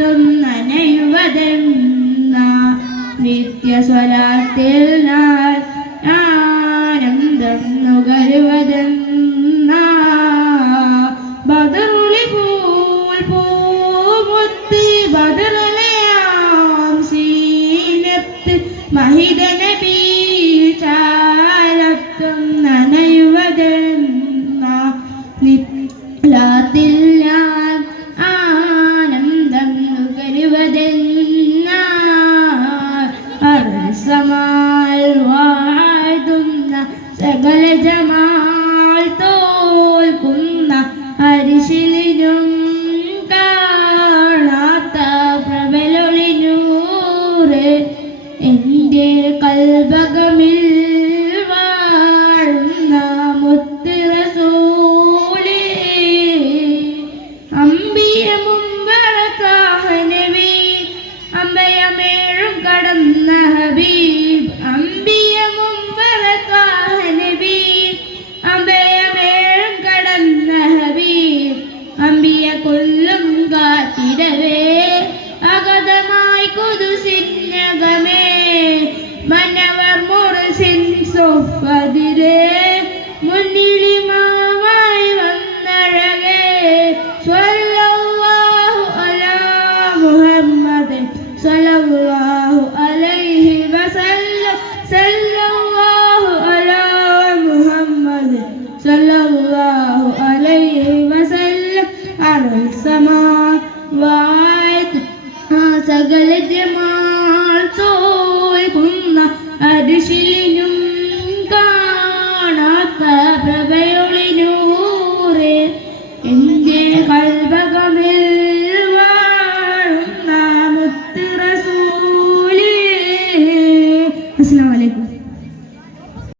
ചാരത്തും നനയുവതെന്ന നിത്യസ്വരത്തിൽ ആനന്ദം നുകരുവതെന്ന ബദറുളി പൂമുത്ത് ബദറലയാം സീനത്ത് മഹിത നബി ചാരത്തും നനയുവതെന്ന നിത്യത്തിൽ ആനന്ദം നുകരുവതെന്ന അർസമാൽ വാഴ്ത്തുന്ന സകല ജമാൽ തോൽക്കുന്ന അരിശിലിനും കാണാത്ത പ്രബലൊളിനൂറ് എൻ്റെ കൽബകമിൽ വാഴുന്ന മുത്ത് റസൂലേ അമ്പിയ മുമ്പറത്താഹ നബി അമ്പയമേഴും കടന്ന ഹബീബ് അമ്പിയ മുമ്പറത്താഹ നബി അമ്പയമേഴും കടന്ന ഹബീബ് അമ്പിയ കൊല്ലും കാത്തിടവേ അഗതമായി കുതുസിന്നകമേ മനവർ മുറിസിൻ സൊഫതിലെ മുന്നിലും